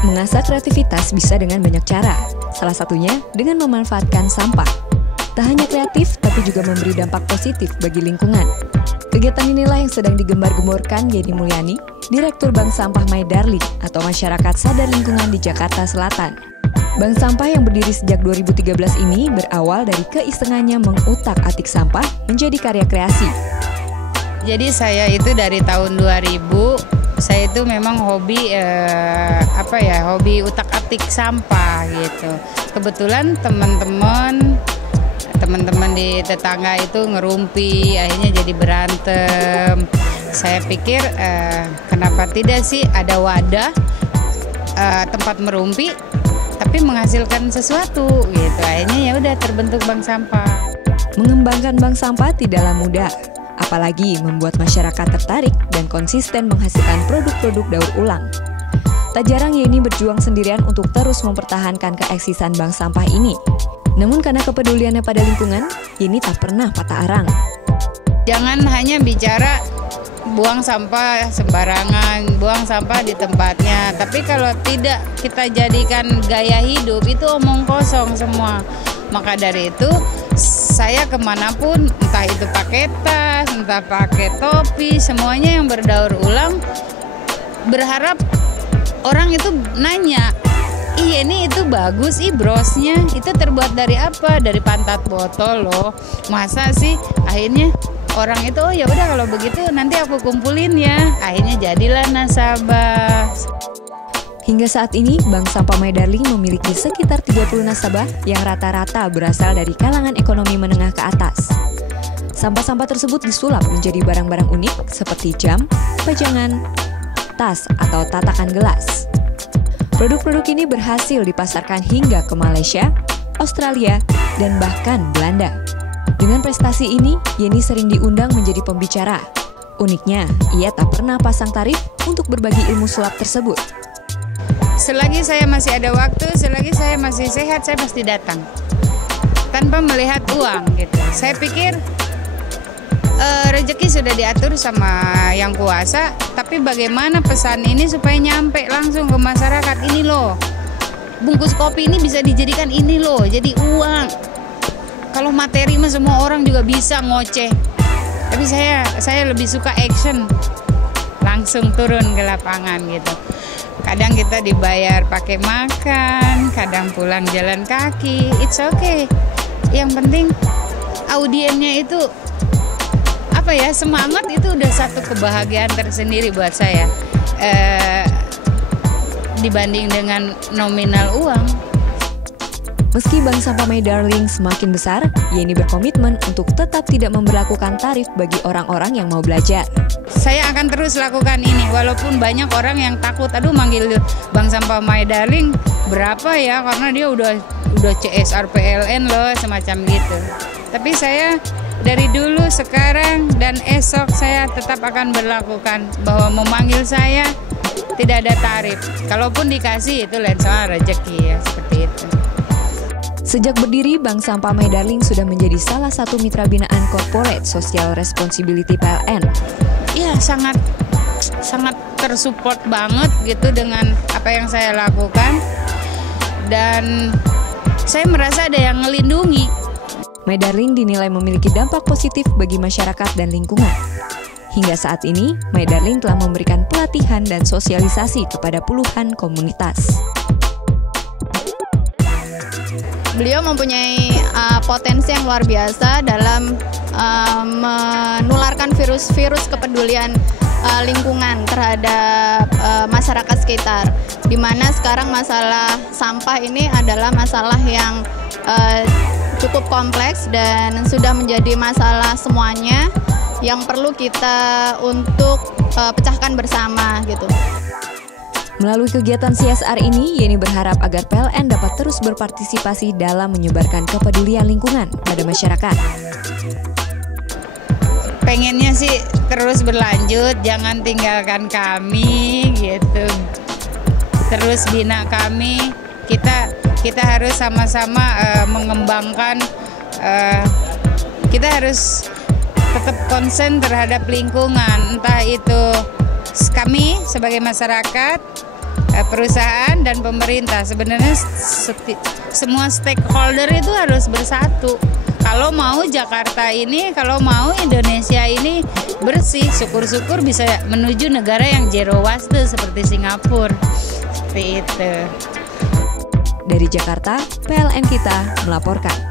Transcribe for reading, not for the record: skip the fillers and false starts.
Mengasah kreativitas bisa dengan banyak cara, salah satunya dengan memanfaatkan sampah. Tak hanya kreatif, tapi juga memberi dampak positif bagi lingkungan. Kegiatan inilah yang sedang digembar-gemborkan Yeni Mulyani, Direktur Bank Sampah My Darling atau Masyarakat Sadar Lingkungan di Jakarta Selatan. Bank sampah yang berdiri sejak 2013 ini berawal dari keisengannya mengutak-atik sampah menjadi karya kreasi. Jadi saya itu dari tahun 2000, saya itu memang hobi hobi utak-atik sampah gitu. Kebetulan teman-teman di tetangga itu ngerumpi, akhirnya jadi berantem. Saya pikir kenapa tidak sih ada wadah tempat merumpi tapi menghasilkan sesuatu gitu. Akhirnya ya udah terbentuk bank sampah. Mengembangkan bank sampah tidaklah mudah, apalagi membuat masyarakat tertarik dan konsisten menghasilkan produk-produk daur ulang. Tak jarang Yeni berjuang sendirian untuk terus mempertahankan keeksisan bank sampah ini. Namun karena kepeduliannya pada lingkungan, Yeni tak pernah patah arang. Jangan hanya bicara buang sampah sembarangan, buang sampah di tempatnya. Tapi kalau tidak kita jadikan gaya hidup, itu omong kosong semua. Maka dari itu, saya kemanapun, entah itu pakai tas, entah pakai topi, semuanya yang berdaur ulang, berharap orang itu nanya, "Iya ini itu bagus, brosnya itu terbuat dari apa? Dari pantat botol loh." Masa sih? Akhirnya orang itu, oh ya udah kalau begitu nanti aku kumpulin ya. Akhirnya jadilah nasabah. Hingga saat ini, Bank Sampah My Darling memiliki sekitar 30 nasabah yang rata-rata berasal dari kalangan ekonomi menengah ke atas. Sampah-sampah tersebut disulap menjadi barang-barang unik seperti jam, pajangan, tas, atau tatakan gelas. Produk-produk ini berhasil dipasarkan hingga ke Malaysia, Australia, dan bahkan Belanda. Dengan prestasi ini, Yeni sering diundang menjadi pembicara. Uniknya, ia tak pernah pasang tarif untuk berbagi ilmu sulap tersebut. Selagi saya masih ada waktu, selagi saya masih sehat, saya pasti datang. Tanpa melihat uang gitu. Saya pikir rezeki sudah diatur sama yang kuasa, tapi bagaimana pesan ini supaya nyampe langsung ke masyarakat. Ini loh, bungkus kopi ini bisa dijadikan ini loh, jadi uang. Kalau materi mah semua orang juga bisa ngoceh. Tapi saya lebih suka action. Langsung turun ke lapangan gitu. Kadang kita dibayar pakai makan, kadang pulang jalan kaki. It's okay. Yang penting audiennya itu semangat, itu udah satu kebahagiaan tersendiri buat saya. Dibanding dengan nominal uang. Meski Bank Sampah My Darling semakin besar, Yeni berkomitmen untuk tetap tidak memberlakukan tarif bagi orang-orang yang mau belajar. Saya akan terus lakukan ini, walaupun banyak orang yang takut, aduh manggil Bank Sampah My Darling berapa ya, karena dia udah CSR PLN loh, semacam gitu. Tapi saya dari dulu, sekarang, dan esok saya tetap akan berlakukan bahwa memanggil saya tidak ada tarif. Kalaupun dikasih itu lain soal rezeki ya, seperti itu. Sejak berdiri, Bank Sampah My Darling sudah menjadi salah satu mitra binaan Corporate Social Responsibility PLN. Iya, sangat tersupport banget gitu dengan apa yang saya lakukan. Dan saya merasa ada yang ngelindungi. My Darling dinilai memiliki dampak positif bagi masyarakat dan lingkungan. Hingga saat ini, My Darling telah memberikan pelatihan dan sosialisasi kepada puluhan komunitas. Beliau mempunyai potensi yang luar biasa dalam menularkan virus kepedulian lingkungan terhadap masyarakat sekitar. Di mana sekarang masalah sampah ini adalah masalah yang cukup kompleks dan sudah menjadi masalah semuanya yang perlu kita untuk pecahkan bersama gitu. Melalui kegiatan CSR ini, Yeni berharap agar PLN dapat terus berpartisipasi dalam menyebarkan kepedulian lingkungan pada masyarakat. Pengennya sih terus berlanjut, jangan tinggalkan kami gitu. Terus bina kami, kita harus sama-sama mengembangkan, kita harus tetap konsen terhadap lingkungan, entah itu kami sebagai masyarakat, perusahaan dan pemerintah. Sebenarnya semua stakeholder itu harus bersatu. Kalau mau Jakarta ini, kalau mau Indonesia ini bersih, syukur-syukur bisa menuju negara yang zero waste seperti Singapura. Seperti itu. Dari Jakarta, PLN Kita melaporkan.